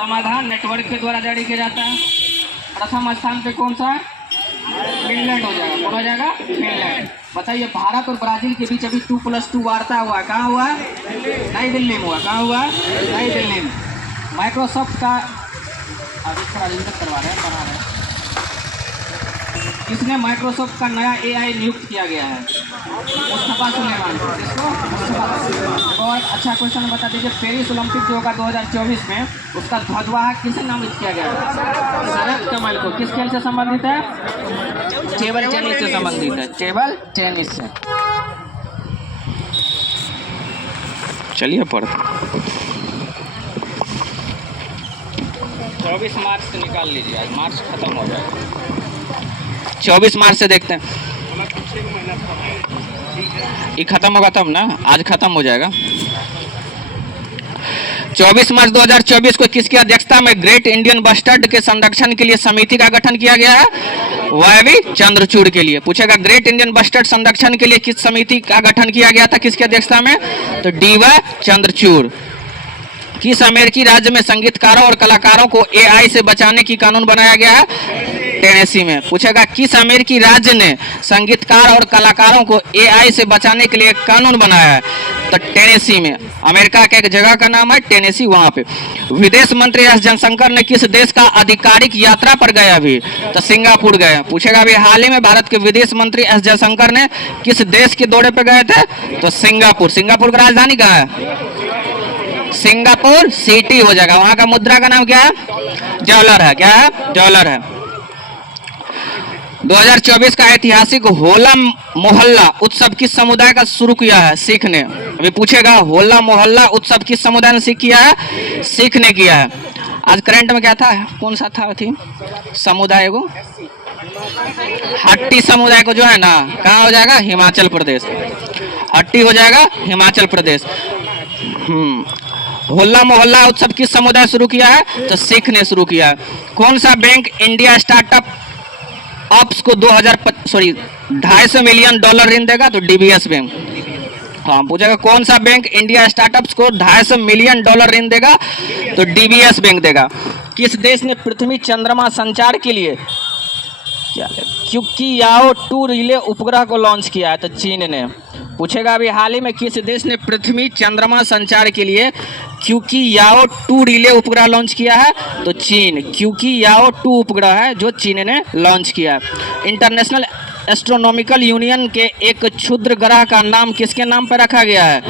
समाधान नेटवर्क के द्वारा जारी किया जाता है। प्रथम स्थान पे कौन सा है? फिनलैंड हो जाएगा। कौन हो जाएगा? फिनलैंड। बताइए भारत और ब्राजील के बीच अभी 2+2 वार्ता हुआ है, कहाँ हुआ है? नई दिल्ली में हुआ। कहाँ हुआ है? नई दिल्ली में। माइक्रोसॉफ्ट का अभी थोड़ा रिंजन करवा रहे हैं, बना रहे हैं। इसने माइक्रोसॉफ्ट का नया AI नियुक्त किया गया है, मुस्तफा सुलेमान। किसको? मुस्तफा। और अच्छा क्वेश्चन बता दीजिए, पेरिस ओलंपिक जो होगा 2024 में, उसका ध्वजवाहक किसे नामित किया गया है? शरद कमल को। किस खेल से संबंधित है? टेबल टेनिस से संबंधित है। टेबल टेनिस से। चलिए पढ़ते। 24 मार्च से निकाल लीजिए, आज मार्च खत्म हो जाएगा। 24 मार्च से देखते हैं, ये खत्म होगा तब ना, आज खत्म हो जाएगा। 24 मार्च 2024 को किसकी अध्यक्षता में ग्रेट इंडियन बस्टर्ड के संरक्षण के लिए समिति का गठन किया गया है? वायवी चंद्रचूड़ के लिए। पूछेगा ग्रेट इंडियन बस्टर्ड संरक्षण के लिए किस समिति का गठन किया गया था, किसकी अध्यक्षता में? तो DY चंद्रचूड़। किस अमेरिकी राज्य में संगीतकारों और कलाकारों को AI से बचाने की कानून बनाया गया है? टेनेसी में। पूछेगा किस अमेरिकी राज्य ने संगीतकार और कलाकारों को AI से बचाने के लिए कानून बनाया है? तो टेनेसी में। अमेरिका के एक जगह का नाम है टेनेसी, वहां पे। विदेश मंत्री एस जयशंकर ने किस देश का आधिकारिक यात्रा पर गए अभी? तो सिंगापुर गए। पूछेगा अभी हाल ही में भारत के विदेश मंत्री एस जयशंकर ने किस देश के दौरे पर गए थे? तो सिंगापुर। सिंगापुर का राजधानी कहाँ है? सिंगापुर सिटी हो जाएगा। वहां का मुद्रा का नाम क्या है? डॉलर है। क्या है? डॉलर है। 2024 का ऐतिहासिक होला मोहल्ला उत्सव किस समुदाय का शुरू किया है? सिख ने। अभी पूछेगा होला मोहल्ला उत्सव किस समुदाय ने किया है? सिख ने किया है। आज करंट में क्या था, कौन सा था थी समुदाय को? हट्टी समुदाय को जो है ना, कहाँ हो जाएगा? हिमाचल प्रदेश। हट्टी हो जाएगा हिमाचल प्रदेश। होला मोहल्ला उत्सव किस समुदाय शुरू किया है? तो सिख ने शुरू किया है। कौन सा बैंक इंडिया स्टार्टअप अप्स को $250 मिलियन ऋण देगा? तो DBS बैंक। हाँ, पूछेगा कौन सा बैंक इंडिया स्टार्टअप्स को $250 मिलियन ऋण देगा? तो DBS बैंक देगा। किस देश ने पृथ्वी चंद्रमा संचार के लिए क्यूकियाओ 2 रिले उपग्रह को लॉन्च किया है? तो चीन ने। पूछेगा अभी हाल ही में किस देश ने पृथ्वी चंद्रमा संचार के लिए क्यूकियाओ 2 रिले उपग्रह लॉन्च किया है? तो चीन। क्यूकियाओ 2 उपग्रह है जो चीन ने लॉन्च किया है। इंटरनेशनल एस्ट्रोनॉमिकल यूनियन के एक क्षुद्र ग्रह का नाम किसके नाम पर रखा गया है?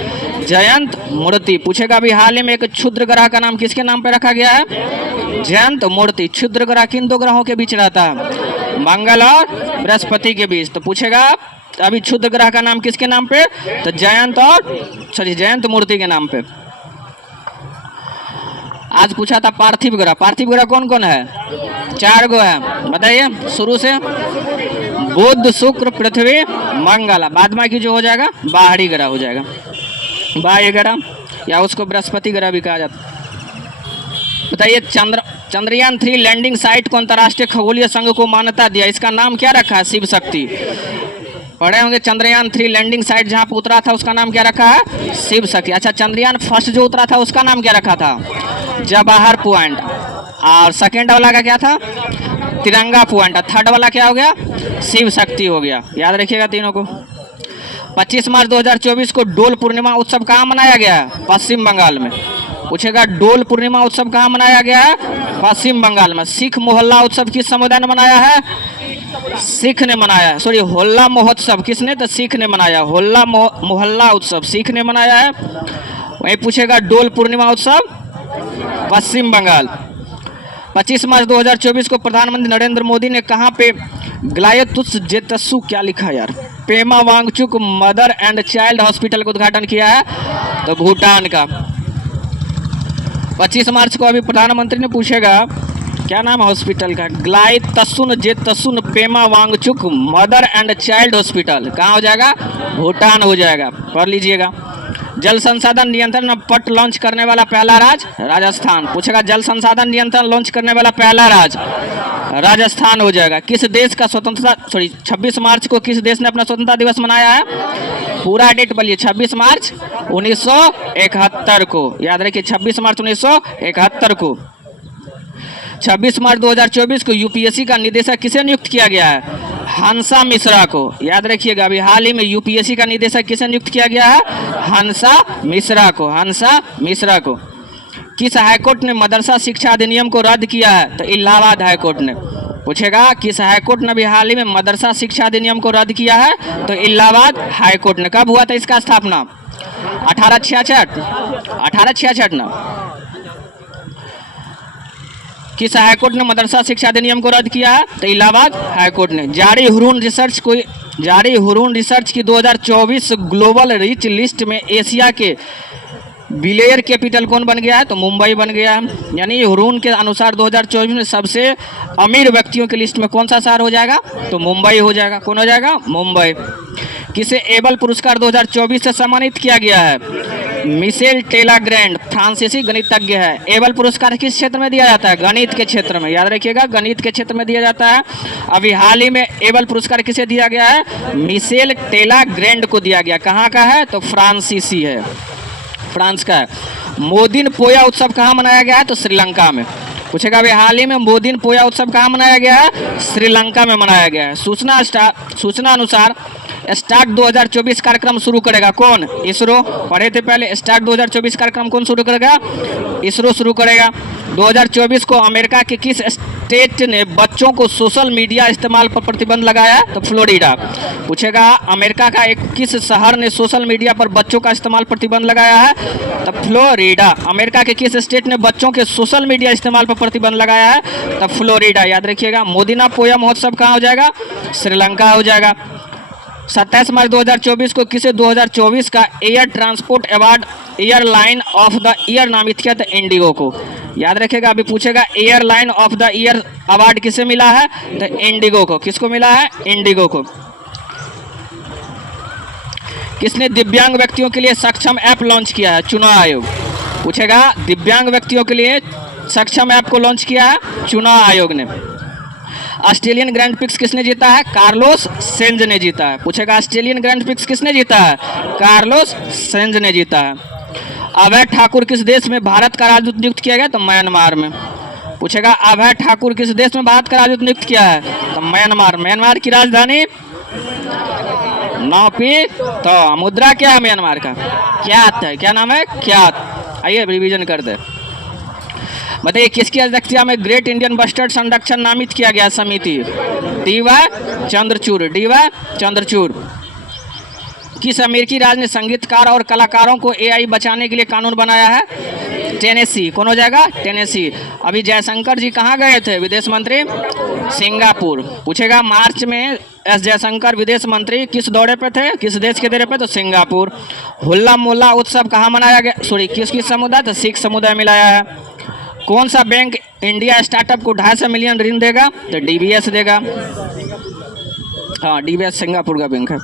जयंत मूर्ति। पूछेगा अभी हाल ही में एक क्षुद्र ग्रह का नाम किसके नाम पर रखा गया है? जयंत मूर्ति। क्षुद्र ग्रह किन 2 ग्रहों के बीच रहता है? मंगल और बृहस्पति के बीच। तो पूछेगा अभी क्षुद्र ग्रह का नाम किसके नाम पे? तो जयंत मूर्ति के नाम पे। आज पूछा था पार्थिव ग्रह। पार्थिव ग्रह कौन कौन है? 4 गो है, बताइए शुरू से। बुध, शुक्र, पृथ्वी, मंगल। बाद में की जो हो जाएगा बाहरी ग्रह हो जाएगा, बाह्य ग्रह, या उसको बृहस्पति ग्रह भी कहा जाता है। बताइए चंद्रयान 3 लैंडिंग साइट को अंतर्राष्ट्रीय खगोलीय संघ को मान्यता दिया, इसका नाम क्या रखा है? शिव शक्ति। पढ़े होंगे चंद्रयान 3 लैंडिंग साइट जहां पर उतरा था उसका नाम क्या रखा है? शिव शक्ति। अच्छा, चंद्रयान फर्स्ट जो उतरा था उसका नाम क्या रखा था? जवाहर पॉइंट। और सेकेंड वाला का क्या था? तिरंगा पॉइंट। थर्ड वाला क्या हो गया? शिव शक्ति हो गया। याद रखिएगा तीनों को। 25 मार्च 2024 को डोल पूर्णिमा उत्सव कहाँ मनाया गया है? पश्चिम बंगाल में। पूछेगा डोल पूर्णिमा उत्सव कहाँ मनाया गया है? पश्चिम बंगाल में। सिख मोहल्ला उत्सव किस समुदाय ने मनाया है? सिख ने मनाया। होला महोत्सव किसने? तो सिख ने मनाया। होला मोहल्ला उत्सव सिख ने मनाया है। वही पूछेगा डोल पूर्णिमा उत्सव पश्चिम बंगाल। 25 मार्च 2024 को प्रधानमंत्री नरेंद्र मोदी ने कहाँ पे ग्लायतुस जेतसु, क्या लिखा यार, Pema Wangchuck mother and child hospital का उद्घाटन किया है? तो भूटान का। 25 मार्च को अभी प्रधानमंत्री ने पूछेगा क्या नाम है हॉस्पिटल का? Gyaltsuen Jetsun Pema Wangchuck mother and child hospital. कहाँ हो जाएगा? भूटान हो जाएगा। पढ़ लीजिएगा। जल संसाधन नियंत्रण पट लॉन्च करने वाला पहला राज्य? राजस्थान। पूछेगा जल संसाधन नियंत्रण लॉन्च करने वाला पहला राज्य? राजस्थान हो जाएगा। किस देश का स्वतंत्रता 26 मार्च को किस देश ने अपना स्वतंत्रता दिवस मनाया है? पूरा डेट बोलिए। 26 मार्च 1971 को। याद रखिए 26 मार्च 1971 को। 26 मार्च 2024 को यूपीएससी का निदेशक किसे नियुक्त किया गया है? हंसा मिश्रा को। याद रखिएगा, अभी हाल ही में यूपीएससी का निदेशक किसे नियुक्त किया गया है? हंसा मिश्रा को, हंसा मिश्रा को। किस हाईकोर्ट ने मदरसा शिक्षा अधिनियम को रद्द किया है? तो इलाहाबाद हाईकोर्ट ने। पूछेगा किस हाईकोर्ट ने अभी हाल ही में मदरसा शिक्षा अधिनियम को रद्द किया है? तो इलाहाबाद हाईकोर्ट ने। कब हुआ था इसका स्थापना? 1866 ना। किस हाईकोर्ट ने मदरसा शिक्षा अधिनियम को रद्द किया है? तो इलाहाबाद हाईकोर्ट ने। जारी हुरून रिसर्च की 2024 ग्लोबल रिच लिस्ट में एशिया के बिलियर कैपिटल कौन बन गया है? तो मुंबई बन गया है। यानी हुरून के अनुसार 2024 में सबसे अमीर व्यक्तियों की लिस्ट में कौन सा शहर हो जाएगा? तो मुंबई हो जाएगा। कौन हो जाएगा? मुंबई। किसे एबल पुरस्कार 2024 से सम्मानित किया गया है? मिशेल टेलाग्रैंड फ्रांसीसी गणितज्ञ है। एबल पुरस्कार किस क्षेत्र में दिया जाता है? गणित के क्षेत्र में। याद रखिएगा, गणित के क्षेत्र में दिया जाता है। अभी हाल ही में एबल पुरस्कार किसे दिया गया है? मिशेल टेलाग्रैंड को दिया गया। कहाँ का है? तो फ्रांसीसी है, फ्रांस का है। मोदिन पोया उत्सव कहाँ मनाया गया है? तो श्रीलंका में। पूछेगा अभी हाल ही में मोदिन पोया उत्सव कहाँ मनाया गया है? श्रीलंका में मनाया गया है। सूचना अनुसार स्टार्ट 2024 कार्यक्रम शुरू करेगा कौन? इसरो। पढ़े थे पहले, स्टार्ट 2024 कार्यक्रम कौन शुरू करेगा? इसरो शुरू करेगा। 2024 को अमेरिका के किस स्टेट ने बच्चों को सोशल मीडिया इस्तेमाल पर प्रतिबंध लगाया? तो फ्लोरिडा। पूछेगा अमेरिका का एक किस शहर ने सोशल मीडिया पर बच्चों का इस्तेमाल प्रतिबंध लगाया है? तो फ्लोरिडा। अमेरिका के किस स्टेट ने बच्चों के सोशल मीडिया इस्तेमाल पर प्रतिबंध लगाया है? तो फ्लोरिडा। याद रखिएगा, मोदिना पोया महोत्सव कहाँ हो जाएगा? श्रीलंका हो जाएगा। 27 मार्च 2024 को किसे 2024 का air transport award airline of the year नामित किया? तो इंडिगो को। याद रखिएगा, अभी पूछेगा airline of the year award किसे मिला है? तो इंडिगो को। किसको मिला है? इंडिगो को। किसने दिव्यांग व्यक्तियों के लिए सक्षम ऐप लॉन्च किया है? चुनाव आयोग। पूछेगा दिव्यांग व्यक्तियों के लिए सक्षम ऐप को लॉन्च किया है? चुनाव आयोग ने। ऑस्ट्रेलियन ग्रैंड प्रिक्स किसने जीता है? कार्लोस सेंज ने जीता है। पूछेगा ऑस्ट्रेलियन ग्रैंड प्रिक्स किसने जीता है? कार्लोस सेंज ने जीता है। अभय ठाकुर किस देश में भारत का राजदूत नियुक्त किया गया? तो म्यांमार में। पूछेगा अभय ठाकुर किस देश में भारत का राजदूत नियुक्त किया है? तो म्यांमार। म्यांमार की राजधानी नौपी। तो मुद्रा क्या है म्यांमार का? क्यात है। क्या नाम है? क्यात। आइए रिवीजन कर दे। बताइए किसकी अध्यक्षता में ग्रेट इंडियन बस्टर्ड संरक्षण नामित किया गया समिति? डी.वाई. चंद्रचूड़। डी.वाई. चंद्रचूड़। किस अमेरिकी राज्य ने संगीतकार और कलाकारों को एआई बचाने के लिए कानून बनाया है? टेनेसी। कौन हो जाएगा? टेनेसी। अभी जयशंकर जी कहाँ गए थे? विदेश मंत्री सिंगापुर। पूछेगा मार्च में एस जयशंकर विदेश मंत्री किस दौरे पे थे? किस देश के दौरे पे? तो सिंगापुर। हुल्ला मोहल्ला उत्सव कहाँ मनाया गया? किस समुदाय? तो सिख समुदाय मिलाया है। कौन सा बैंक इंडिया स्टार्टअप को 250 मिलियन ऋण देगा? तो डीबीएस देगा। हाँ, डीबीएस सिंगापुर का बैंक है।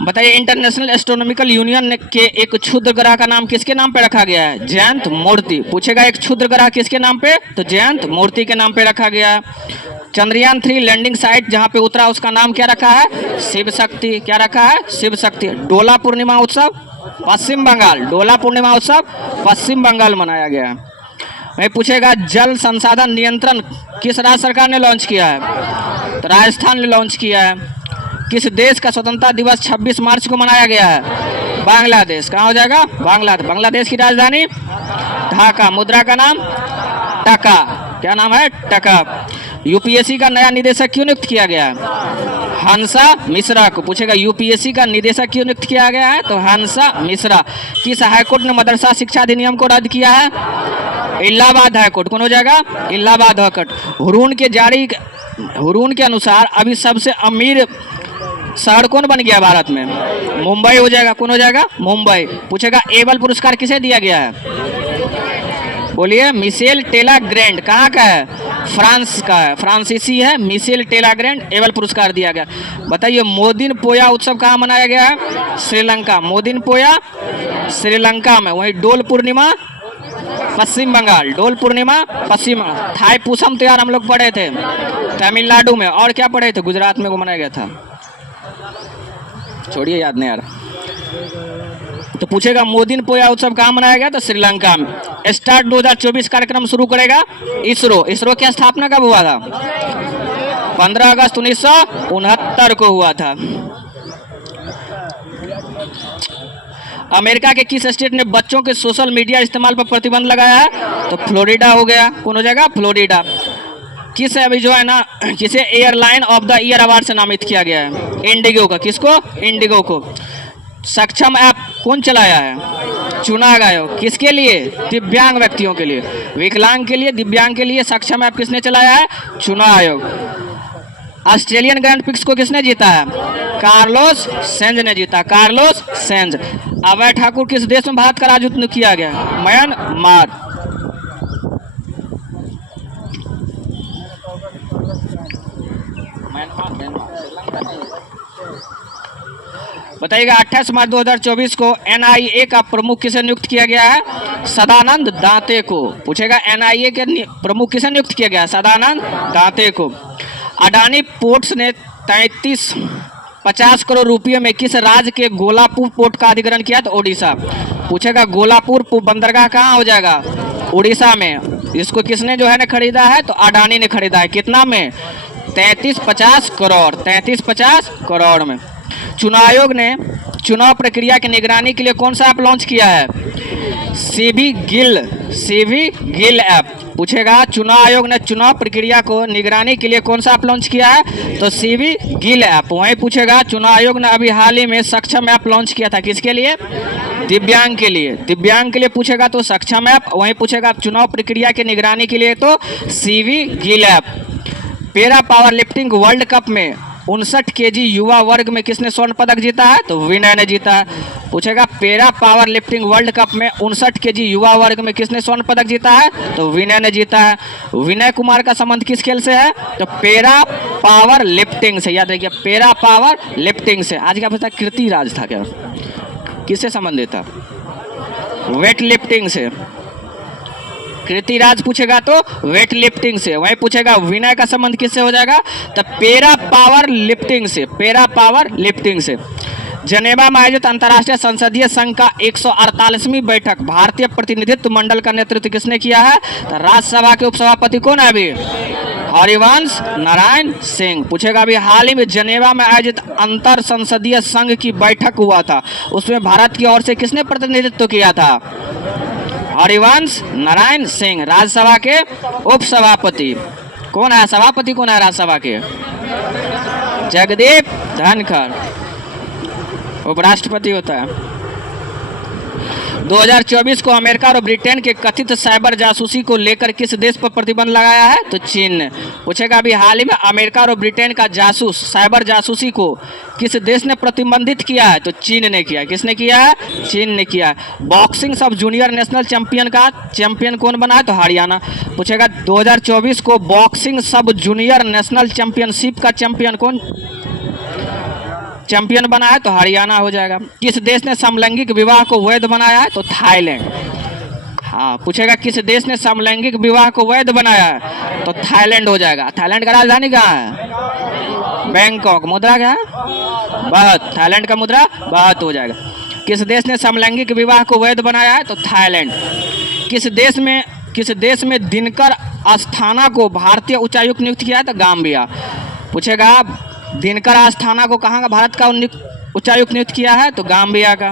बताइए इंटरनेशनल एस्ट्रोनॉमिकल यूनियन के एक क्षुद्र ग्रह का नाम किसके नाम पे रखा गया है? जयंत मूर्ति। पूछेगा एक क्षुद्र ग्रह किसके नाम पे? तो जयंत मूर्ति के नाम पे रखा गया है। चंद्रयान 3 लैंडिंग साइट जहां पे उतरा उसका नाम क्या रखा है? शिव शक्ति। क्या रखा है? शिव शक्ति। डोला पूर्णिमा उत्सव पश्चिम बंगाल। डोला पूर्णिमा उत्सव पश्चिम बंगाल मनाया गया है। भाई पूछेगा जल संसाधन नियंत्रण किस राज्य सरकार ने लॉन्च किया है? तो राजस्थान ने लॉन्च किया है। किस देश का स्वतंत्रता दिवस 26 मार्च को मनाया गया है? बांग्लादेश। कहाँ हो जाएगा? बांग्लादेश। बांग्लादेश की राजधानी ढाका। मुद्रा का नाम टका। क्या नाम है? टका। यूपीएससी का नया निदेशक क्यों नियुक्त किया गया है? हंसा मिश्रा को। पूछेगा यूपीएससी का निदेशक क्यों नियुक्त किया गया है? तो हंसा मिश्रा। किस हाईकोर्ट ने मदरसा शिक्षा अधिनियम को रद्द किया है? इलाहाबाद हाईकोर्ट। कौन हो जाएगा? इलाहाबाद हाईकोर्ट। हुरून के अनुसार अभी सबसे अमीर शहर कौन बन गया भारत में? मुंबई हो जाएगा। कौन हो जाएगा? मुंबई। पूछेगा एबल पुरस्कार किसे दिया गया है? बोलिए मिशेल टेलाग्रैंड। कहाँ का है? फ्रांस का है, फ्रांसीसी है। मिशेल टेलाग्रैंड एबल पुरस्कार दिया गया। बताइए मोदिन पोया उत्सव कहाँ मनाया गया है? श्रीलंका। मोदिन पोया श्रीलंका में। वहीं डोल पूर्णिमा पश्चिम बंगाल। डोल पूर्णिमा पश्चिम। थाई पूसम त्योहार हम लोग पढ़े थे तमिलनाडु में। और क्या पढ़े थे? गुजरात में को मनाया गया था। छोड़िए, याद नहीं यार। तो पूछेगा मोदिन पोया उत्सव कहाँ मनाया गया? तो श्रीलंका में। स्टार्ट 2024 कार्यक्रम शुरू करेगा इसरो। इसरो की स्थापना कब हुआ था? 15 अगस्त 1969 को हुआ था। अमेरिका के किस स्टेट ने बच्चों के सोशल मीडिया इस्तेमाल पर प्रतिबंध लगाया है? तो फ्लोरिडा हो गया। कौन हो जाएगा? फ्लोरिडा। किस अभी जो है ना, किसे airline of the year award से नामित किया गया है? इंडिगो का। किसको? इंडिगो को। सक्षम ऐप कौन चलाया है? चुना गया। किसके लिए? दिव्यांग व्यक्तियों के लिए, विकलांग के लिए, दिव्यांग के लिए सक्षम ऐप किसने चलाया है? चुनाव आयोग। ऑस्ट्रेलियन ग्रैंड प्रिक्स को किसने जीता है? कार्लोस सेंज ने जीता। Carlos Sainz. अभय ठाकुर किस देश में भारत का राजदूत किया गया? म्यांमार। बताइएगा 28 मार्च 2024 को एनआईए का प्रमुख किसे नियुक्त किया गया है? सदानंद दाते को। पूछेगा एनआईए के प्रमुख किसे नियुक्त किया गया है? सदानंद दाते को। अडानी पोर्ट्स ने 3350 करोड़ रुपये में किस राज्य के गोलापुर पोर्ट का अधिग्रहण किया? तो ओडिशा। पूछेगा गोलापुर बंदरगाह कहाँ हो जाएगा? उड़ीसा में। इसको किसने जो है ना खरीदा है? तो अडानी ने खरीदा है। कितना में? 3350 करोड़। 3350 करोड़ में। चुनाव आयोग ने चुनाव प्रक्रिया की निगरानी के लिए कौन सा ऐप लॉन्च किया है? CV Gill app. पूछेगा चुनाव आयोग ने चुनाव प्रक्रिया को निगरानी के लिए कौन सा ऐप लॉन्च किया है? तो सीवी गिल ऐप। वहीं पूछेगा चुनाव आयोग ने अभी हाल ही में सक्षम ऐप लॉन्च किया था। किसके लिए? दिव्यांग के लिए। दिव्यांग के लिए पूछेगा तो सक्षम ऐप। वहीं पूछेगा चुनाव प्रक्रिया की निगरानी के लिए तो CV Gill app. Para power lifting world cup में 59 केजी युवा वर्ग में किसने स्वर्ण पदक जीता है? तो विनय ने जीता है। पूछेगा para power lifting world cup में 59 केजी युवा वर्ग में किसने स्वर्ण पदक जीता है? तो विनय ने जीता है। विनय कुमार का संबंध किस खेल से है? तो पैरा पावर लिफ्टिंग से। याद रखिए, पैरा पावर लिफ्टिंग से। आज क्या पता कीर्ति राज था क्या? किससे संबंधित था? वेट लिफ्टिंग से। कीर्तिराज पूछेगा तो वेट लिफ्टिंग से। वही पूछेगा विनय का संबंध किससे हो जाएगा? तो पैरा पावर लिफ्टिंग से। पैरा पावर लिफ्टिंग से। जनेवा में आयोजित अंतर्राष्ट्रीय संसदीय संघ का 148वीं बैठक भारतीय प्रतिनिधित्व मंडल का नेतृत्व किसने किया है? तो राज्यसभा के उपसभापति कौन है अभी? हरिवंश नारायण सिंह। पूछेगा अभी हाल ही में जनेवा में आयोजित अंतर संसदीय संघ की बैठक हुआ था, उसमें भारत की ओर से किसने प्रतिनिधित्व किया था? हरिवंश नारायण सिंह। राज्यसभा के उपसभापति कौन है? सभापति कौन है राज्यसभा के? जगदीप धनखड़। उपराष्ट्रपति होता है। 2024 को अमेरिका और ब्रिटेन के कथित साइबर जासूसी को लेकर किस देश पर प्रतिबंध लगाया है? तो चीन ने। पूछेगा अभी हाल ही में अमेरिका और ब्रिटेन का जासूस साइबर जासूसी को किस देश ने प्रतिबंधित किया है? तो चीन ने किया। किसने किया है? चीन ने किया। बॉक्सिंग सब जूनियर नेशनल चैंपियन का चैंपियन कौन बना है? तो हरियाणा। पूछेगा 2024 को बॉक्सिंग सब जूनियर नेशनल चैंपियनशिप का चैंपियन कौन चैंपियन बना है? तो हरियाणा हो जाएगा। किस देश ने समलैंगिक विवाह को वैध बनाया है? तो थाईलैंड। हाँ, पूछेगा किस देश ने समलैंगिक विवाह को वैध बनाया है? तो थाईलैंड हो जाएगा। थाईलैंड का राजधानी कहाँ है? बैंकॉक। मुद्रा क्या है? बाहत। थाईलैंड का मुद्रा बाहत हो जाएगा। किस देश ने समलैंगिक विवाह को वैध बनाया है? तो थाईलैंड। किस देश में दिनकर अस्थाना को भारतीय उच्चायुक्त नियुक्त किया है? तो गाम्बिया। पूछेगा दिनकर अस्थाना को कहाँ का भारत का उच्चायुक्त नियुक्त किया है? तो गाम्बिया का।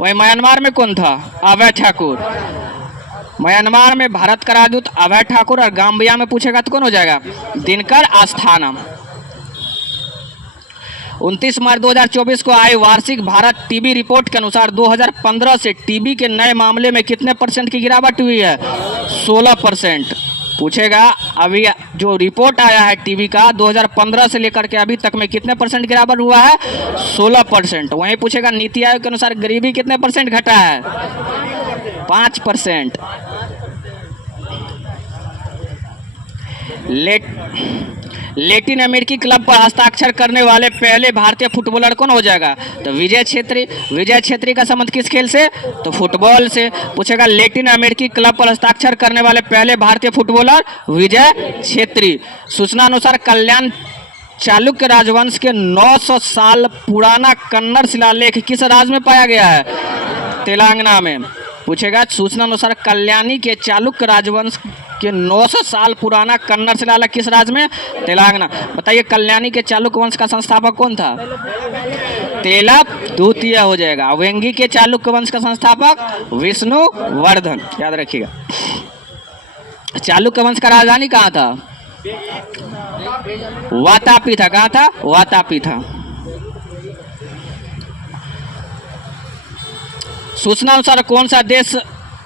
वही म्यांमार में कौन था? अभय ठाकुर। म्यांमार में भारत का राजदूत अभय ठाकुर। और गाम्बिया में पूछेगा तो कौन हो जाएगा? दिनकर अस्थाना। 29 मार्च 2024 को आई वार्षिक भारत टीबी रिपोर्ट के अनुसार 2015 से टीबी के नए मामले में कितने % की गिरावट हुई है? 16%। पूछेगा अभी जो रिपोर्ट आया है टीबी का 2015 से लेकर के अभी तक में कितने % गिरावट हुआ है? 16%। वहीं पूछेगा नीति आयोग के अनुसार गरीबी कितने % घटा है? 5%। लैटिन अमेरिकी क्लब पर हस्ताक्षर करने वाले पहले भारतीय फुटबॉलर कौन हो जाएगा? तो विजय छेत्री। विजय छेत्री का संबंध किस खेल से? तो फुटबॉल से। पूछेगा लैटिन अमेरिकी क्लब पर हस्ताक्षर करने वाले पहले भारतीय फुटबॉलर विजय छेत्री। सूचना अनुसार कल्याण चालुक्य राजवंश के 900 साल पुराना कन्नड़ शिलालेख किस राज्य में पाया गया है? तेलंगाना में। पूछेगा सूचना अनुसार कल्याणी के चालुक्य राजवंश के 900 साल पुराना कन्नड़ शिलालेख किस राज्य में? तेलंगाना। बताइए कल्याणी के चालुक्य वंश का संस्थापक कौन था? तेलप द्वितीय हो जाएगा। वेंगी के चालुक्य वंश का संस्थापक विष्णुवर्धन, याद रखिएगा। चालुक्य वंश का राजधानी कहाँ था? वातापी था। कहाँ था? वातापी था। सूचना अनुसार कौन सा देश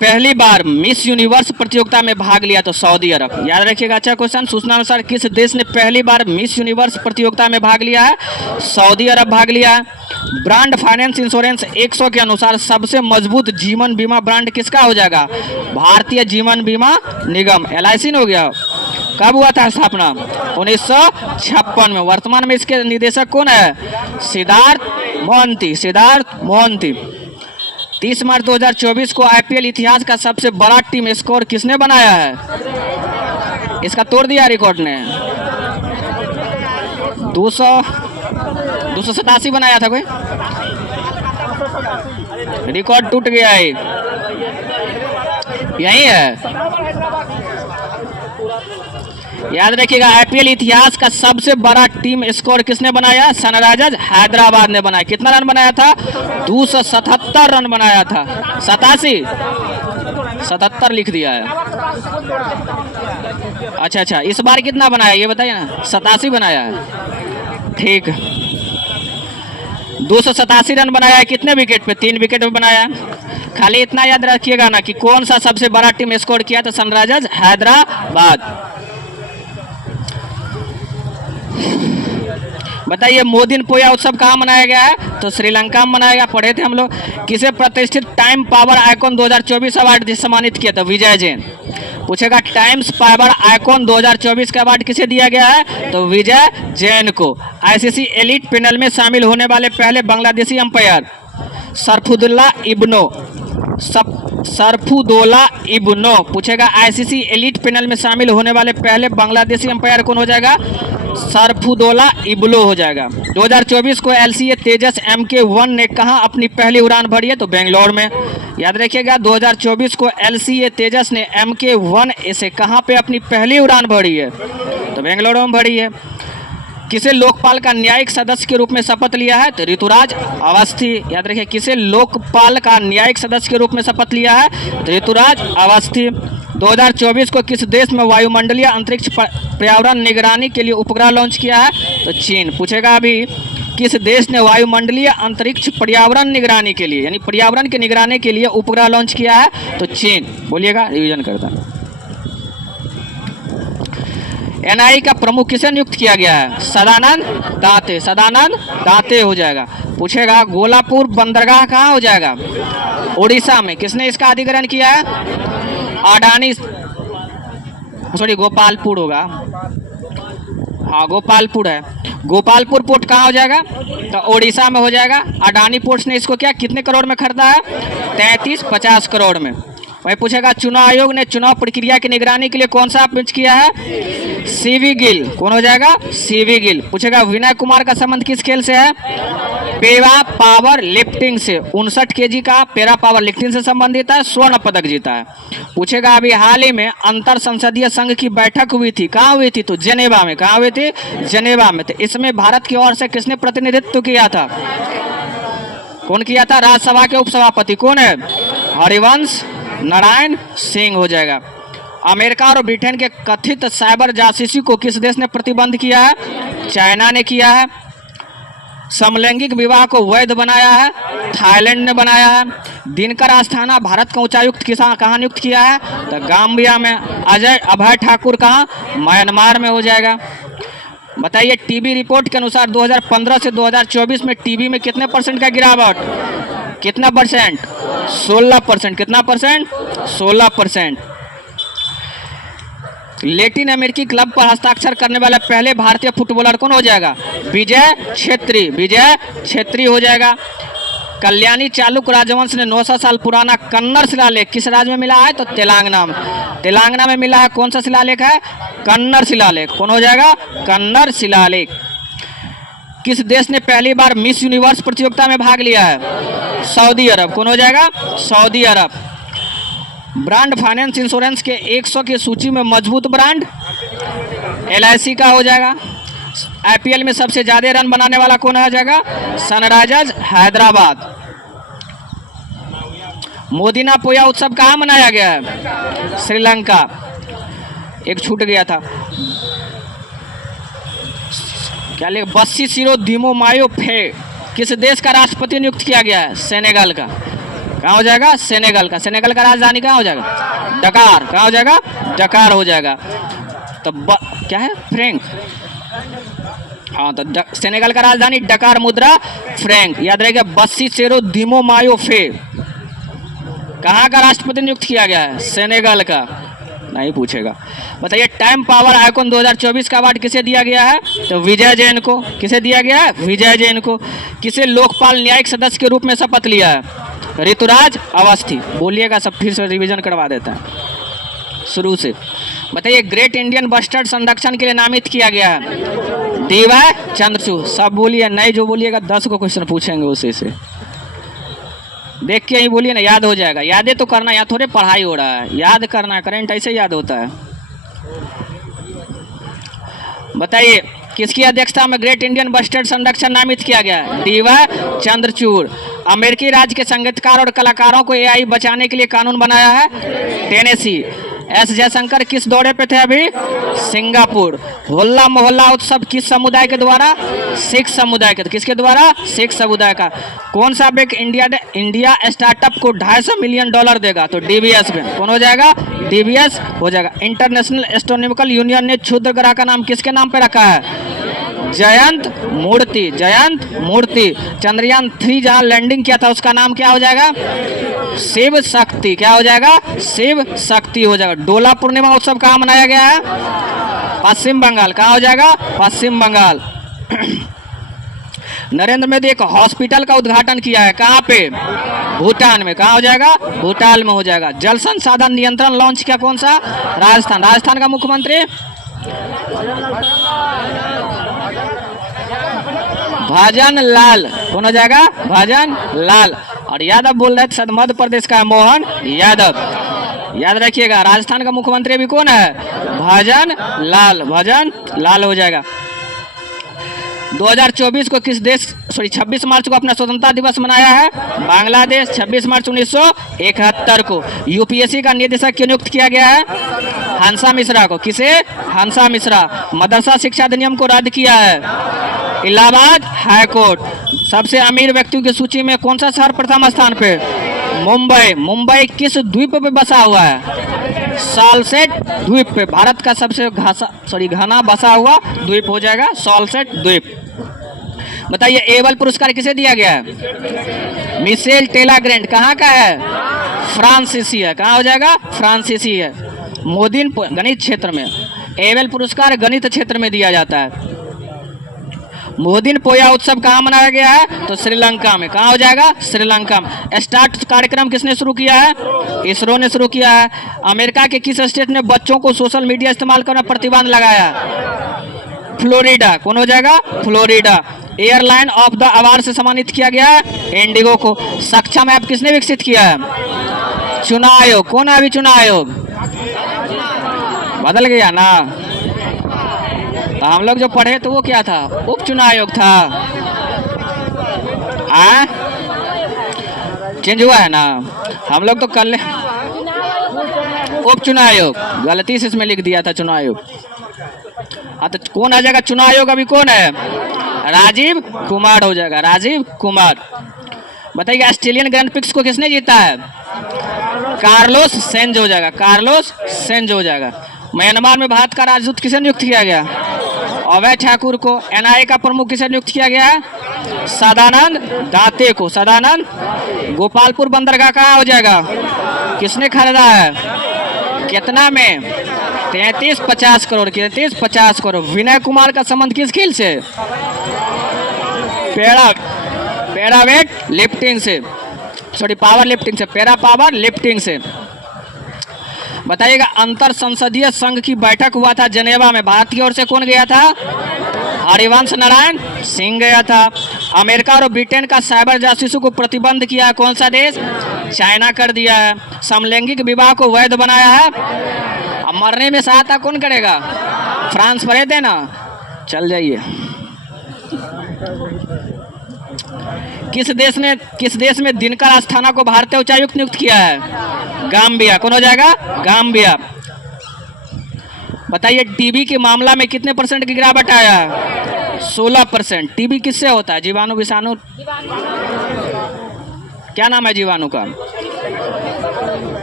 पहली बार मिस यूनिवर्स प्रतियोगिता में भाग लिया? तो सऊदी अरब। याद रखिएगा, अच्छा क्वेश्चन। सूचना अनुसार किस देश ने पहली बार मिस यूनिवर्स प्रतियोगिता में भाग लिया है? सऊदी अरब भाग लिया है। ब्रांड फाइनेंस इंश्योरेंस 100 के अनुसार सबसे मजबूत जीवन बीमा ब्रांड किसका हो जाएगा? भारतीय जीवन बीमा निगम, LIC हो गया। कब हुआ था स्थापना? 1956 में। वर्तमान में इसके निदेशक कौन है? सिद्धार्थ मोहंती। सिद्धार्थ मोहंती। 30 मार्च 2024 को IPL इतिहास का सबसे बड़ा टीम स्कोर किसने बनाया है? इसका तोड़ दिया रिकॉर्ड ने। 287 बनाया था कोई, रिकॉर्ड टूट गया है। यही है, याद रखिएगा। IPL इतिहास का सबसे बड़ा टीम स्कोर किसने बनाया? सनराइजर्स हैदराबाद ने बनाया। कितना रन बनाया था? 277 रन बनाया था। 77 लिख दिया है। अच्छा, इस बार कितना बनाया ये बताइए ना। 87 बनाया है, ठीक। 287 रन बनाया है। कितने विकेट पे? 3 विकेट पे बनाया है। खाली इतना याद रखिएगा ना कि कौन सा सबसे बड़ा टीम स्कोर किया? तो सनराइजर्स हैदराबाद। बताइए मोदिन पोया उत्सव कहाँ मनाया गया है? तो श्रीलंका में मनाया गया। पढ़े थे हम लोग। किसे प्रतिष्ठित टाइम पावर आइकॉन 2024 अवार्ड सम्मानित किया था? विजय जैन। पूछेगा टाइम्स पावर आइकॉन 2024 का अवार्ड किसे दिया गया है? तो विजय जैन को। ICC एलिट पैनल में शामिल होने वाले पहले बांग्लादेशी अंपायर सरफुदोला इब्नो। पूछेगा ICC एलिट पैनल में शामिल होने वाले पहले बांग्लादेशी अंपायर कौन हो जाएगा? सरफुदोला इब्नो हो जाएगा। 2024 को LCA तेजस MK1 ने कहाँ अपनी पहली उड़ान भरी है? तो बेंगलोर में। याद रखिएगा 2024 को LCA तेजस ने MK1 से कहाँ पे अपनी पहली उड़ान भरी है? तो बेंगलोर में भरी है। किसे लोकपाल का न्यायिक सदस्य के रूप में शपथ लिया है? तो ऋतुराज अवस्थी। याद रखिए किसे लोकपाल का न्यायिक सदस्य के रूप में शपथ लिया है? तो ऋतुराज अवस्थी। 2024 को किस देश में वायुमंडलीय अंतरिक्ष पर्यावरण निगरानी के लिए उपग्रह लॉन्च किया है? तो चीन। पूछेगा अभी किस देश ने वायुमंडलीय अंतरिक्ष पर्यावरण निगरानी के लिए यानी पर्यावरण की निगरानी के लिए उपग्रह लॉन्च किया है? तो चीन। बोलिएगा, रिवीजन करता है। NIA का प्रमुख किसे नियुक्त किया गया है? सदानंद दाते। सदानंद दाते हो जाएगा। पूछेगा गोलापुर बंदरगाह कहाँ हो जाएगा? उड़ीसा में। किसने इसका अधिग्रहण किया है? अडानी, सॉरी गोपालपुर होगा। हाँ गोपालपुर है। गोपालपुर पोर्ट कहाँ हो जाएगा? तो उड़ीसा में हो जाएगा। अडानी पोर्ट्स ने इसको क्या कितने करोड़ में खरीदा है? 33-50 करोड़ में। वही पूछेगा चुनाव आयोग ने चुनाव प्रक्रिया की निगरानी के लिए कौन सा ऐप लॉन्च किया है? CV गिल। कौन हो जाएगा? CV गिल। पूछेगा विनय कुमार का संबंध किस खेल से है? पेरा पावर लिफ्टिंग से। 59 kg का पेरा पावर लिफ्टिंग से संबंधित है। स्वर्ण पदक जीता है। पूछेगा अभी हाल ही में अंतर संसदीय संघ की बैठक हुई थी। कहाँ हुई थी? तो जेनेवा में। कहाँ हुई थी? जेनेवा में। तो इसमें भारत की ओर से किसने प्रतिनिधित्व किया था? कौन किया था? राज्यसभा के उपसभापति कौन है? हरिवंश नारायण सिंह हो जाएगा। अमेरिका और ब्रिटेन के कथित साइबर जासूसी को किस देश ने प्रतिबंध किया है? चाइना ने किया है। समलैंगिक विवाह को वैध बनाया है? थाईलैंड ने बनाया है। दिनकर आस्थाना भारत का उच्चायुक्त कहाँ नियुक्त किया है? तो गाम्बिया में। अभय ठाकुर कहाँ? म्यांमार में हो जाएगा। बताइए टीबी रिपोर्ट के अनुसार 2015 से 2024 में टीबी में कितने % का गिरावट? कितना %? 16%। कितना %? 16%। लैटिन अमेरिकी क्लब पर हस्ताक्षर करने वाला पहले भारतीय फुटबॉलर कौन हो जाएगा? विजय छेत्री। विजय छेत्री हो जाएगा। कल्याणी चालुक्य राजवंश ने 900 साल पुराना कन्नड़ शिलालेख किस राज्य में मिला है? तो तेलंगाना में। तेलंगाना में मिला है। कौन सा शिलालेख है? कन्नड़ शिलालेख। कौन हो जाएगा? कन्नड़ शिलालेख। किस देश ने पहली बार मिस यूनिवर्स प्रतियोगिता में भाग लिया है? सऊदी अरब। कौन हो जाएगा? सऊदी अरब। ब्रांड फाइनेंस इंश्योरेंस के 100 की सूची में मजबूत ब्रांड LIC का हो जाएगा। IPL में सबसे ज्यादा रन बनाने वाला कौन हो जाएगा? सनराइजर्स हैदराबाद। मोदिना पोया उत्सव कहाँ मनाया गया है? श्रीलंका। एक छूट गया था, क्या लिखा? बस्सी सिरो दिमो मायो फे किस देश का राष्ट्रपति नियुक्त किया गया है? सेनेगल का। कहाँ हो जाएगा? सेनेगल का। सेनेगल का राजधानी कहाँ हो जाएगा? डकार। कहाँ हो जाएगा? डकार हो जाएगा। तो क्या है? फ्रैंक। हाँ, तो सेनेगल का राजधानी डकार, मुद्रा फ्रैंक। याद रहेगा, बस्सी सिरो दिमो मायो फे कहाँ का राष्ट्रपति नियुक्त किया गया है? सेनेगल का। नहीं पूछेगा। बताइए, टाइम पावर आइकॉन 2024 का अवार्ड किसे दिया गया है? तो विजय जैन को। किसे दिया गया है? विजय जैन को। किसे लोकपाल न्यायिक सदस्य के रूप में शपथ लिया है? ऋतुराज अवस्थी। बोलिएगा, सब फिर से रिवीजन करवा देता है शुरू से। बताइए, ग्रेट इंडियन बस्टर्ड संरक्षण के लिए नामित किया गया है? DY चंद्रचूड़। सब बोलिए, नहीं जो बोलिएगा 10 को क्वेश्चन पूछेंगे उसी से। देख के ही बोलिए ना, याद हो जाएगा। यादें तो करना, यहाँ थोड़े पढ़ाई हो रहा है, याद करना है। करेंट ऐसे याद होता है। बताइए, किसकी अध्यक्षता में ग्रेट इंडियन बस्टर्ड संरक्षण नामित किया गया? DY चंद्रचूड़। अमेरिकी राज्य के संगीतकार और कलाकारों को AI बचाने के लिए कानून बनाया है? टेनेसी। S जयशंकर किस दौरे पे थे अभी? सिंगापुर। होल्ला मोहल्ला उत्सव किस समुदाय के द्वारा? सिख समुदाय के। किसके द्वारा? सिख समुदाय का। कौन सा बैंक इंडिया स्टार्टअप को $250 मिलियन देगा? तो DBS बैंक। कौन हो जाएगा? DBS हो जाएगा। इंटरनेशनल एस्ट्रोनॉमिकल यूनियन ने क्षुद्र ग्रह का नाम किसके नाम पे रखा है? जयंत मूर्ति। जयंत मूर्ति। चंद्रयान 3 जहां लैंडिंग किया था उसका नाम क्या हो जाएगा? शिव शक्ति। क्या हो जाएगा? शिव शक्ति हो जाएगा। डोला पूर्णिमा उत्सव कहाँ मनाया गया है? पश्चिम बंगाल। कहाँ हो जाएगा? पश्चिम बंगाल। नरेंद्र मोदी एक हॉस्पिटल का उद्घाटन किया है, कहाँ पे? भूटान में। कहाँ हो जाएगा? भूटान में हो जाएगा। जल संसाधन नियंत्रण लॉन्च किया कौन सा? राजस्थान। राजस्थान का मुख्यमंत्री भजन लाल। कौन हो जाएगा? भजन लाल। और यादव बोल रहे थे मध्य प्रदेश का मोहन यादव। याद रखिएगा, राजस्थान का मुख्यमंत्री भी कौन है? भजन लाल। भजन लाल हो जाएगा। 2024 को किस देश 26 मार्च को अपना स्वतंत्रता दिवस मनाया है? बांग्लादेश। 26 मार्च 1971 को। UPSC का निदेशक क्यों नियुक्त किया गया है? हंसा मिश्रा को। किसे? हंसा मिश्रा। मदरसा शिक्षा अधिनियम को रद्द किया है? Allahabad high court. सबसे अमीर व्यक्तियों की सूची में कौन सा शहर प्रथम स्थान पे? मुंबई। मुंबई किस द्वीप पे बसा हुआ है? सॉल्सेट द्वीप पे। भारत का सबसे घना बसा हुआ द्वीप हो जाएगा सॉल्सेट द्वीप। बताइए, एबल पुरस्कार किसे दिया गया है? Michelle Tela Grand. कहाँ का है? फ्रांसीसी है। कहाँ हो जाएगा? फ्रांसीसी है। मोदिन गणित क्षेत्र में। एबल पुरस्कार गणित क्षेत्र में दिया जाता है। मोदिन पोया उत्सव कहाँ मनाया गया है? तो श्रीलंका में। कहाँ हो जाएगा? श्रीलंका में। स्टार्ट कार्यक्रम किसने शुरू किया है? इसरो ने शुरू किया है। अमेरिका के किस स्टेट ने बच्चों को सोशल मीडिया इस्तेमाल करने पर प्रतिबंध लगाया? फ्लोरिडा। कौन हो जाएगा? Florida. Airline of the award से सम्मानित किया गया है? इंडिगो को। सक्षम ऐप किसने विकसित किया है? चुनाव आयोग। कौन है अभी चुनाव आयोग? बदल गया ना। तो हम लोग जो पढ़े तो वो क्या था? उप चुनाव आयोग था। चेंज हुआ है ना। हम लोग तो कल उप चुनाव आयोग, गलती से इसमें लिख दिया था चुनाव आयोग। हाँ, तो कौन आ जाएगा चुनाव आयोग? अभी कौन है? राजीव कुमार हो जाएगा। राजीव कुमार। बताइए, ऑस्ट्रेलियन ग्रैंड प्रिक्स को किसने जीता है? कार्लोस सेंज हो जाएगा। कार्लोस सेंज हो जाएगा। म्यांमार में भारत का राजदूत किसे नियुक्त किया गया? अभय ठाकुर को। NIA का प्रमुख किसे नियुक्त किया गया है? सदानंद दाते को। सदानंद। गोपालपुर बंदरगाह कहाँ हो जाएगा? किसने खरीदा है? कितना में? 33-50 करोड़। 33-50 करोड़। विनय कुमार का संबंध किस खेल से? पैरावेट लिफ्टिंग से। पावर लिफ्टिंग से। पैरा पावर लिफ्टिंग से। बताइएगा, अंतर संसदीय संघ की बैठक हुआ था जेनेवा में, भारत की ओर से कौन गया था? हरिवंश नारायण सिंह गया था। अमेरिका और ब्रिटेन का साइबर जासूसों को प्रतिबंध किया है कौन सा देश? चाइना कर दिया है। समलैंगिक विवाह को वैध बनाया है। अब मरने में सहायता कौन करेगा? फ्रांस पर देना। चल जाइए। किस देश में दिनकर अस्थाना को भारतीय उच्चायुक्त नियुक्त किया है? गाम्बिया। कौन हो जाएगा? गाम्बिया। बताइए टीबी के मामला में कितने % की गिरावट आया है? 16%। टीबी किससे होता है? जीवाणु, विषाणु, क्या नाम है जीवाणु का?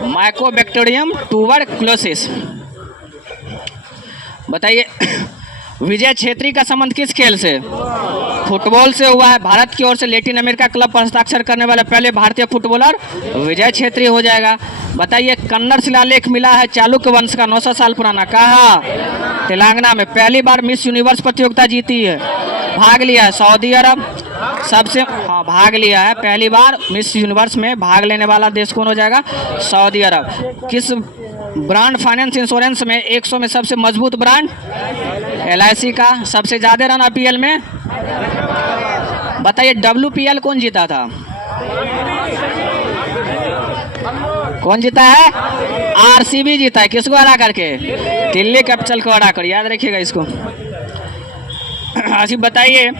Mycobacterium tuberculosis. बताइए विजय छेत्री का संबंध किस खेल से? फुटबॉल से हुआ है। भारत की ओर से लैटिन अमेरिका क्लब पर हस्ताक्षर करने वाले पहले भारतीय फुटबॉलर विजय छेत्री हो जाएगा। बताइए कन्नड़ शिलालेख मिला है चालुक्य वंश का 900 साल पुराना, कहाँ? तेलंगाना में। पहली बार मिस यूनिवर्स प्रतियोगिता जीती है, भाग लिया है सऊदी अरब। सबसे भाग लिया है पहली बार मिस यूनिवर्स में भाग लेने वाला देश कौन हो जाएगा? सऊदी अरब। किस ब्रांड फाइनेंस इंश्योरेंस में 100 में सबसे मजबूत ब्रांड? LIC का। सबसे ज्यादा रन IPL में? बताइए WPL कौन जीता था? कौन जीता है? RCB जीता है। किसको हरा करके? दिल्ली कैपिटल को हरा कर। याद रखिएगा इसको। अच्छा बताइए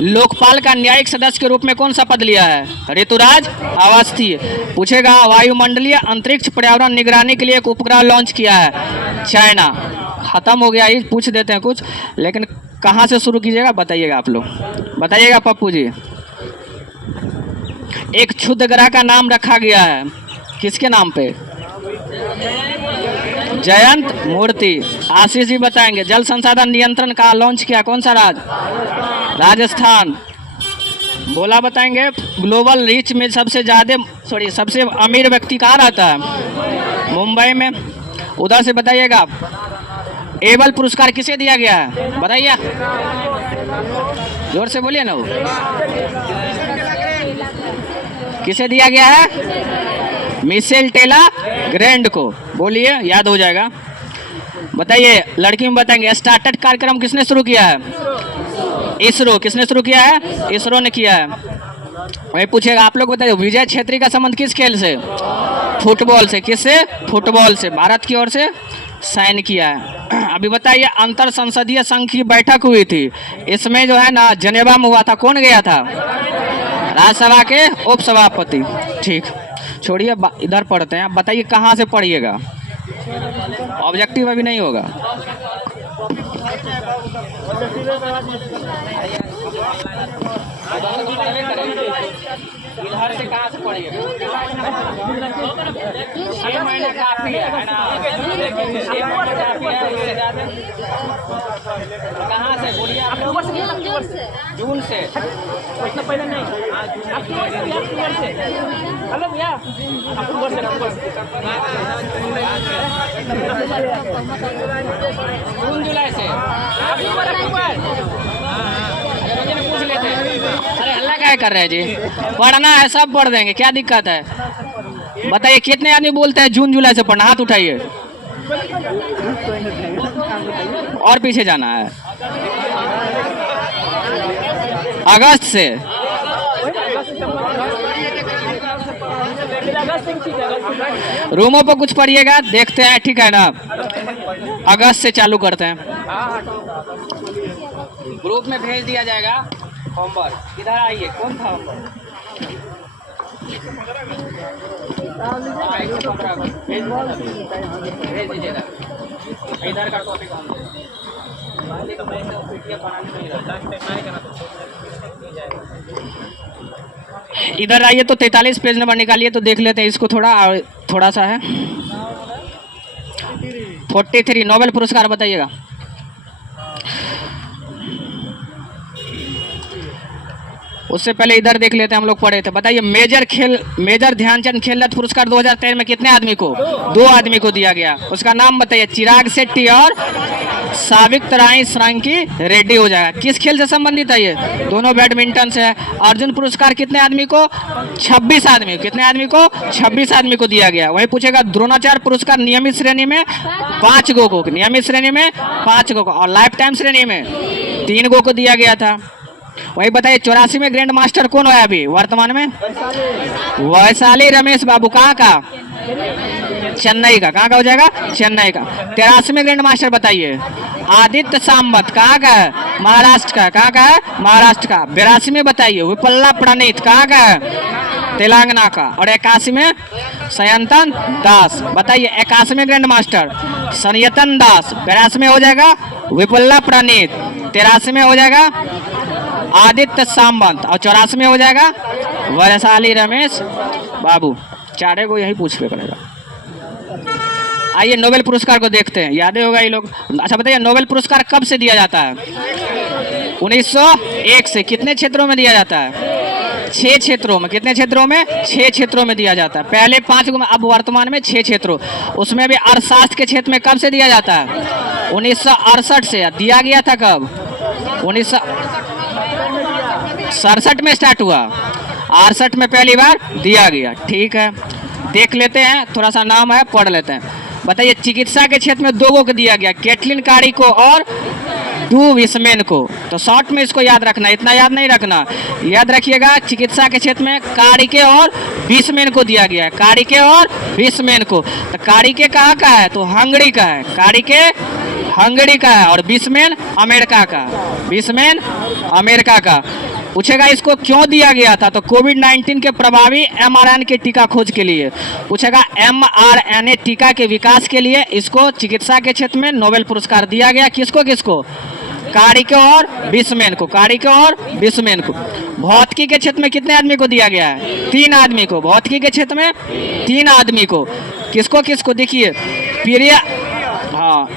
लोकपाल का न्यायिक सदस्य के रूप में कौन सा पद लिया है? ऋतुराज अवस्थी। पूछेगा वायुमंडलीय अंतरिक्ष पर्यावरण निगरानी के लिए एक उपग्रह लॉन्च किया है चाइना। खत्म हो गया, ही पूछ देते हैं कुछ, लेकिन कहाँ से शुरू कीजिएगा बताइएगा आप लोग। बताइएगा पप्पू जी। एक क्षुद्र ग्रह का नाम रखा गया है, किसके नाम पे? जयंत मूर्ति। आशीष जी बताएंगे जल संसाधन नियंत्रण का लॉन्च किया कौन सा राज्य? राजस्थान। बोला बताएंगे ग्लोबल रीच में सबसे अमीर व्यक्ति कहाँ रहता है? मुंबई में। उधर से बताइएगा एबल पुरस्कार किसे दिया गया है? बताइए जोर से बोलिए ना। वो किसे दिया गया है? मिशेल टेला ग्रैंड को। बोलिए याद हो जाएगा। बताइए लड़की में बताएंगे स्टार्टअप कार्यक्रम किसने शुरू किया है? इसरो। किसने शुरू किया है? इसरो ने किया है। वही पूछेगा आप लोग बताइए विजय छेत्री का संबंध किस खेल से? फुटबॉल से। किससे? फुटबॉल से। भारत की ओर से साइन किया है। अभी बताइए अंतर संसदीय संघ की बैठक हुई थी, इसमें जो है ना जनेवा में हुआ था, कौन गया था? राज्यसभा के उपसभापति। ठीक, छोड़िए इधर पढ़ते हैं। बताइए कहाँ से पढ़िएगा, ऑब्जेक्टिव अभी नहीं होगा। इधर से कहाँ से पढ़िएगा? 6 महीना काफी है ना? 6 महीना काफी है, इससे ज़्यादा कहाँ से बोलिए आप? जून से। उतना पहले नहीं। अक्टूबर से। हेलो भैया अक्टूबर से। जून जुलाई से। पूछ लेते हैं। अरे हल्ला क्या कर रहे हैं जी? पढ़ना है, सब पढ़ देंगे, क्या दिक्कत है? बताइए कितने आदमी बोलते हैं जून जुलाई से पढ़ना? हाथ उठाइए। और पीछे जाना है। अगस्त से। रूमों पर कुछ पढ़िएगा, देखते हैं, ठीक है ना? अगस्त से चालू करते हैं। ग्रुप में भेज दिया जाएगा होमवर्क। इधर आइए, कौन था होमवर्क? भेज दीजिएगा। इधर का टॉपिक इधर आइए तो 43 पेज नंबर निकालिए तो देख लेते हैं इसको। थोड़ा सा है 43 नोबेल पुरस्कार बताइएगा। उससे पहले इधर देख लेते हैं, हम लोग पढ़े थे। बताइए मेजर ध्यानचंद खेल रत्न पुरस्कार 2013 में कितने आदमी को? 2 आदमी को दिया गया। उसका नाम बताइए। चिराग शेट्टी और सावित्री श्रांकी रेड्डी हो जाएगा। किस खेल से संबंधित है ये? दोनों बैडमिंटन से है। अर्जुन पुरस्कार कितने आदमी को? 26 आदमी। कितने आदमी को? 26 आदमी को दिया गया। वही पूछेगा द्रोणाचार्य पुरस्कार नियमित श्रेणी में 5 गो को, नियमित श्रेणी में 5 गो को, और लाइफ टाइम श्रेणी में 3 गो को दिया गया था। वही बताइए 84 में ग्रैंड मास्टर कौन है अभी वर्तमान में? वैशाली रमेश बाबू। कहाँ का? चेन्नई का। कहाँ का हो जाएगा? चेन्नई का। 83 में ग्रैंड मास्टर बताइए। आदित्य सांबत। कहाँ का है? महाराष्ट्र का। कहाँ का है? महाराष्ट्र का। 82 में बताइए विपल्ला प्रणीत। कहाँ का है? तेलंगाना का। और 81 में सयंतन दास। बताइए 81 में ग्रैंड मास्टर सयंतन दास। 82 में हो जाएगा विपल्ला प्रणीत। 83 में हो जाएगा आदित्य सांबत। और 84 में हो जाएगा वैशाली रमेश बाबू। चारे को यही पूछ पे करेगा। आइए नोबेल पुरस्कार को देखते हैं, याद होगा ये लोग। अच्छा बताइए नोबेल पुरस्कार कब से दिया जाता है? 1901 से। कितने क्षेत्रों में दिया जाता है? 6 क्षेत्रों में। कितने क्षेत्रों में? 6 क्षेत्रों में दिया जाता है। पहले 5 में, अब वर्तमान में 6 क्षेत्रों। उसमें भी अर्थशास्त्र के क्षेत्र में कब से दिया जाता है? 1968 से। दिया गया था कब? 1967 में स्टार्ट हुआ। 68 में पहली बार दिया गया। ठीक है, देख लेते हैं, थोड़ा सा नाम है पढ़ लेते हैं। बताइए चिकित्सा के क्षेत्र में 2 को दिया गया, कैटलिन कारी को और डू विस्मेन को। तो शॉर्ट में इसको याद रखना, इतना याद नहीं रखना। याद रखिएगा चिकित्सा के क्षेत्र में कारिके और विस्मेन को दिया गया है। कारिके और विस्मेन को। तो कारिके कहाँ का है? तो हंगरी का है। कारिके हंगरी का है और विस्मेन अमेरिका का। विस्मेन अमेरिका का। पूछेगा इसको क्यों दिया गया था? तो कोविड-19 के प्रभावी mRNA के टीका खोज के लिए। पूछेगा mRNA टीका के विकास के लिए इसको चिकित्सा के क्षेत्र में नोबेल पुरस्कार दिया गया। किसको किसको? कारिके और विस्मेन को। कारिके और विस्मेन को। भौतिकी के क्षेत्र में कितने आदमी को दिया गया है? 3 आदमी को। भौतिकी के क्षेत्र में 3 आदमी को। किसको किसको? देखिए प्रिया, हाँ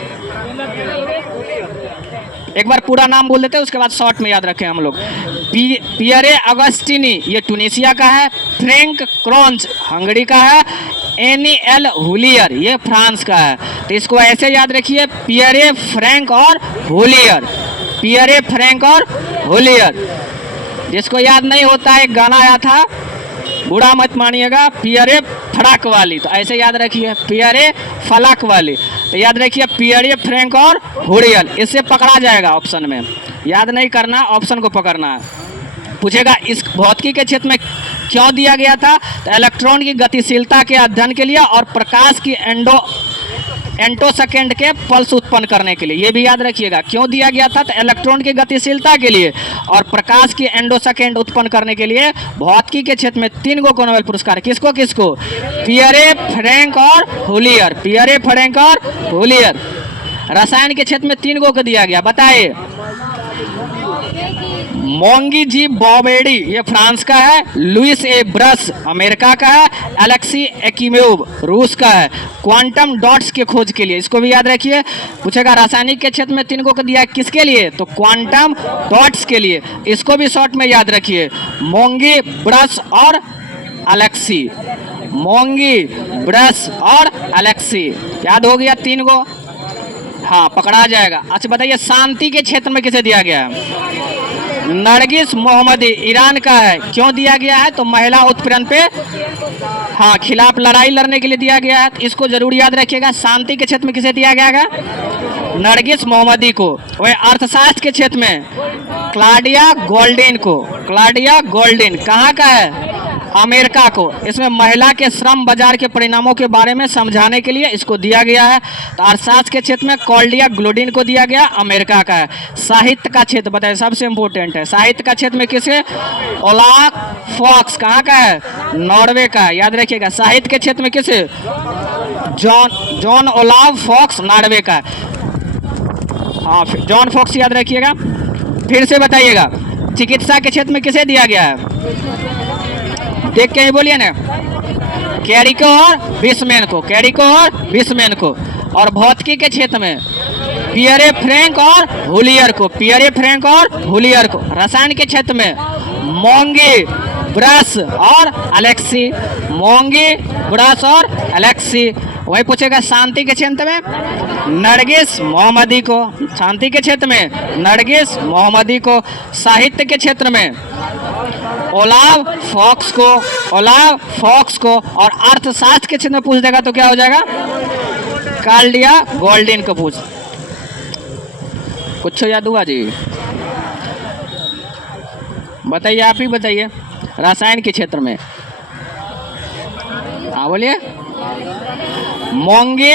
एक बार पूरा नाम बोल देते हैं, उसके बाद शॉर्ट में याद रखें हम लोग। पियरे अगस्टिनी ये टूनिसिया का है। फ्रैंक क्रॉन्च हंगरी का है। एनी एल हुलियर ये फ्रांस का है। तो इसको ऐसे याद रखिए पियरे फ्रैंक और हुलियर। पियरे फ्रैंक और हुलियर। जिसको याद नहीं होता है, एक गाना आया था, बुरा मत मानिएगा, पियरे फड़ाक वाली। तो ऐसे याद रखिए पियरे फलाक वाली। तो याद रखिए पियरे फ्रैंक और हुलियर। इससे पकड़ा जाएगा ऑप्शन में। याद नहीं करना, ऑप्शन को पकड़ना है। पूछेगा इस भौतिकी के क्षेत्र में क्यों दिया गया था? तो इलेक्ट्रॉन की गतिशीलता के अध्ययन के लिए और प्रकाश की एंटोसेकेंड के पल्स उत्पन्न करने के लिए। ये भी याद रखिएगा क्यों दिया गया था? तो इलेक्ट्रॉन की गतिशीलता के लिए और प्रकाश की एंडोसेकेंड उत्पन्न करने के लिए। भौतिकी के क्षेत्र में 3 को नोबेल पुरस्कार। किसको किसको? पियरे फ्रैंक और हुलियर। पियरे फ्रैंक और हुलियर। रसायन के क्षेत्र में 3 को दिया गया। बताइए मोंगी जी बॉबेडी ये फ्रांस का है। लुइस ए ब्रस अमेरिका का है। एलेक्सी एकिमेव रूस का है। क्वांटम डॉट्स के खोज के लिए। इसको भी याद रखिए। पूछेगा रासायनिक के क्षेत्र में 3 को दिया, किसके लिए? तो क्वांटम डॉट्स के लिए। इसको भी शॉर्ट में याद रखिए मोंगी ब्रस और एलेक्सी। मोंगी ब्रस और एलेक्सी याद हो गया 3 को। हाँ पकड़ा जाएगा। अच्छा बताइए शांति के क्षेत्र में किसे दिया गया है? नरगिस मोहम्मदी ईरान का है। क्यों दिया गया है? तो महिला उत्पीड़न पे हाँ खिलाफ लड़ाई लड़ने के लिए दिया गया है। तो इसको जरूर याद रखिएगा। शांति के क्षेत्र में किसे दिया गया है? नरगिस मोहम्मदी को। वह अर्थशास्त्र के क्षेत्र में क्लॉडिया गोल्डन को। क्लॉडिया गोल्डन कहाँ का है? अमेरिका को। इसमें महिला के श्रम बाजार के परिणामों के बारे में समझाने के लिए इसको दिया गया है। तो अर्थशास्त्र के क्षेत्र में क्लॉडिया गोल्डन को दिया गया, अमेरिका का है। साहित्य का क्षेत्र बताइए, सबसे इंपोर्टेंट है। साहित्य का क्षेत्र में किसे? ओलाफ फॉक्स कहाँ का है? नॉर्वे का है। याद रखिएगा। साहित्य के क्षेत्र में किसे? जॉन ओलाफ फॉक्स नॉर्वे का है। हाँ जॉन फॉक्स याद रखिएगा। फिर से बताइएगा चिकित्सा के क्षेत्र में किसे दिया गया है? देख के ही बोलिए ना। कैरिको और विस्मेन को। कैरिको और विस्मेन को। और भौतिकी के क्षेत्र में पियरे फ्रैंक और हुलियर को। पियरे फ्रैंक और हुलियर को। रसायन के क्षेत्र में मोंगी ब्रश और एलेक्सी, मोंगी, ब्रश और एलेक्सी। वही पूछेगा शांति के क्षेत्र में नरगिस मोहम्मदी को, शांति के क्षेत्र में नरगिस मोहम्मदी को, साहित्य के क्षेत्र में ओलाव फॉक्स को, ओलाव फॉक्स को, और अर्थशास्त्र के क्षेत्र में पूछ देगा तो क्या हो जाएगा कार्डिया गोल्डिन को पूछ। कुछ याद हुआ जी? बताइए, आप ही बताइए। रसायन के क्षेत्र में हाँ बोलिए। मोंगी,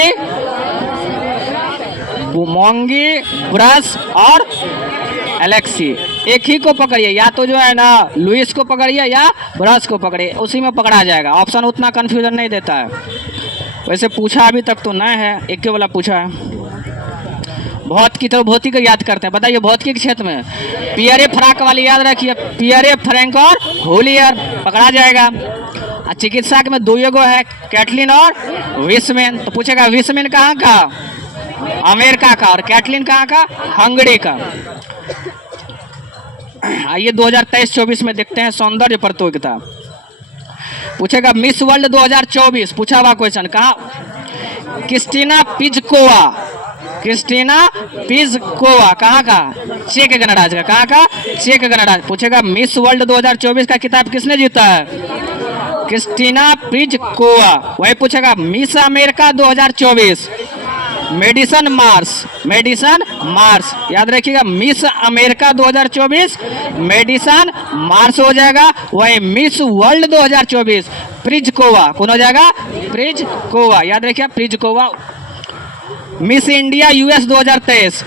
मोंगी, ब्रश और एलेक्सी, एक ही को पकड़िए, या तो जो है ना लुइस को पकड़िए या ब्रश को पकड़िए, उसी में पकड़ा जाएगा। ऑप्शन उतना कंफ्यूजन नहीं देता है। वैसे पूछा अभी तक तो नहीं है, एक के वाला पूछा है। भौतिकी तो भौतिक को याद करते हैं। बताइए भौतिकी के क्षेत्र में पियरे फ्रांक वाली याद रखिए, पियरे फ्रैंक और होलियर पकड़ा जाएगा। और चिकित्सा के में दो गो है, कैटलिन और विसमेन। तो पूछेगा विसमेन कहाँ का? अमेरिका का, और कैटलिन कहाँ का? हंगरी का। आइए 2023-24 में देखते हैं सौंदर्य प्रतियोगिता। पूछेगा मिस वर्ल्ड 2024 पूछा हुआ क्वेश्चन, कहाँ? क्रिस्टीना पिज़कोवा, क्रिस्टीना पिज़कोवा कहाँ का? चेक गणराज्य का। कहाँ का? चेक गणराज्य। पूछेगा मिस वर्ल्ड 2024 का किताब किसने जीता है? Krystyna Pyszkova. वही पूछेगा Miss America 2024 Madison Marsh, Madison Marsh याद रखिएगा। मिस अमेरिका 2024 मेडिसन मार्स हो जाएगा। वही मिस वर्ल्ड 2024 पिज़कोवा कौन हो जाएगा? पिज़कोवा याद रखिए, पिज़कोवा। Miss India US 2023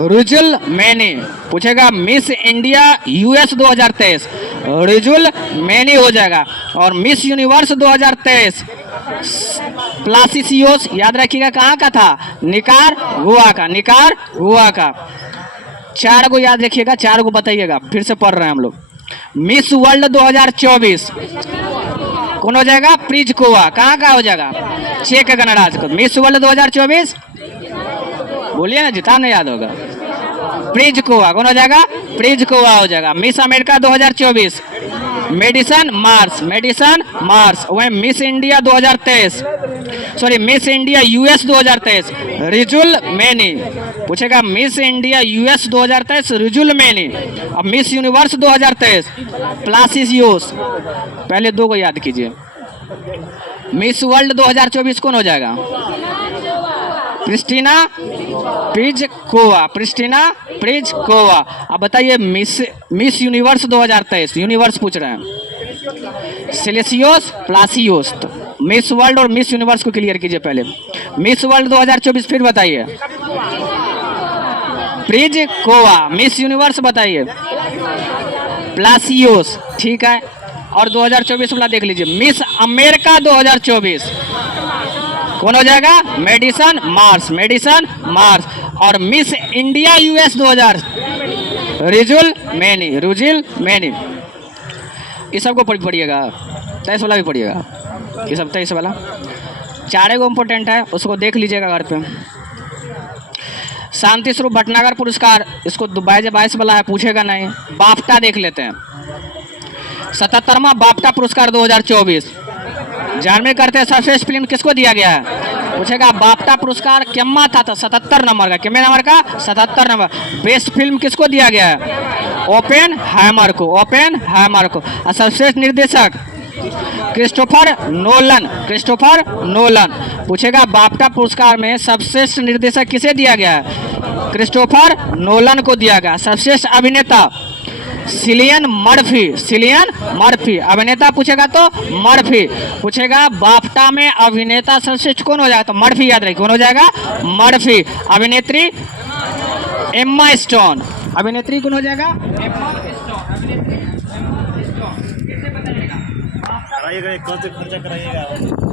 रुजुल many. पूछेगा मिस इंडिया यूएस 2023 रुजुल मैनी हो जाएगा। और मिस यूनिवर्स 2023 प्लासिसियोस याद रखिएगा, कहाँ का था? निकारागुआ का, निकारागुआ का। 4 गो याद रखिएगा, 4 गो बताइएगा, फिर से पढ़ रहे हैं हम लोग। मिस वर्ल्ड 2024 कौन हो जाएगा? पिज़कोवा। कहाँ का हो जाएगा? चेक गणराज्य को। मिस वर्ल्ड 2024 बोलिए ना, जितना नहीं याद होगा। पिज़कोवा कौन हो जाएगा? पिज़कोवा हो जाएगा। Miss America 2024 Madison Marsh, Madison Marsh. वही Miss India 2023 sorry Miss India US 2023 Rijul Maini. पूछेगा Miss India US 2023 Rijul Maini. अब मिस यूनिवर्स 2023 प्लासिसियोस। पहले 2 को याद कीजिए। मिस वर्ल्ड 2024 कौन हो जाएगा? Krystyna Pyszkova, Krystyna Pyszkova. अब बताइए मिस यूनिवर्स 2023 यूनिवर्स पूछ रहे हैं। सेलेसियोस प्लासियोस। तो मिस वर्ल्ड और मिस यूनिवर्स को क्लियर कीजिए पहले। मिस वर्ल्ड 2024 फिर बताइए। पिज़कोवा। मिस यूनिवर्स बताइए प्लासियोस, ठीक है। और 2024 वाला देख लीजिए। मिस अमेरिका 2024 कौन हो जाएगा? Madison Marsh, Madison Marsh. और Miss India US 2000 Rijul Maini, Rujil Maini. ये सबको पढ़िएगा, 23 वाला भी पढ़िएगा, ये सब 23 वाला। 4 गो इम्पोर्टेंट है, उसको देख लीजिएगा घर पे। शांति स्वरूप भटनागर पुरस्कार, इसको 22 वाला है, पूछेगा नहीं। बाफ्टा देख लेते हैं। 77वां बाफ्टा पुरस्कार 2024 जानने करते हैं सर्वश्रेष्ठ फिल्म किसको दिया गया है? पूछेगा बाफ्टा पुरस्कार केम्मा था तो 77 नंबर का, कितने नंबर का? 77 नंबर। बेस्ट फिल्म किसको दिया गया है? ओपेनहाइमर को, ओपेनहाइमर को। और सर्वश्रेष्ठ निर्देशक क्रिस्टोफर नोलन, क्रिस्टोफर नोलन। पूछेगा बाफ्टा पुरस्कार में सर्वश्रेष्ठ निर्देशक किसे दिया गया है? क्रिस्टोफर नोलन को दिया गया। सर्वश्रेष्ठ अभिनेता सिलियन मर्फी, सिलियन मर्फी। अभिनेता पूछेगा तो मर्फी। पूछेगा बाफ्टा में अभिनेता सर्वश्रेष्ठ कौन हो जाएगा? तो मर्फी याद रखिए, कौन हो जाएगा? मर्फी। अभिनेत्री एम्मा स्टोन, अभिनेत्री कौन हो जाएगा? Emma stone. कराइएगा, कौन से खर्चा कराइएगा?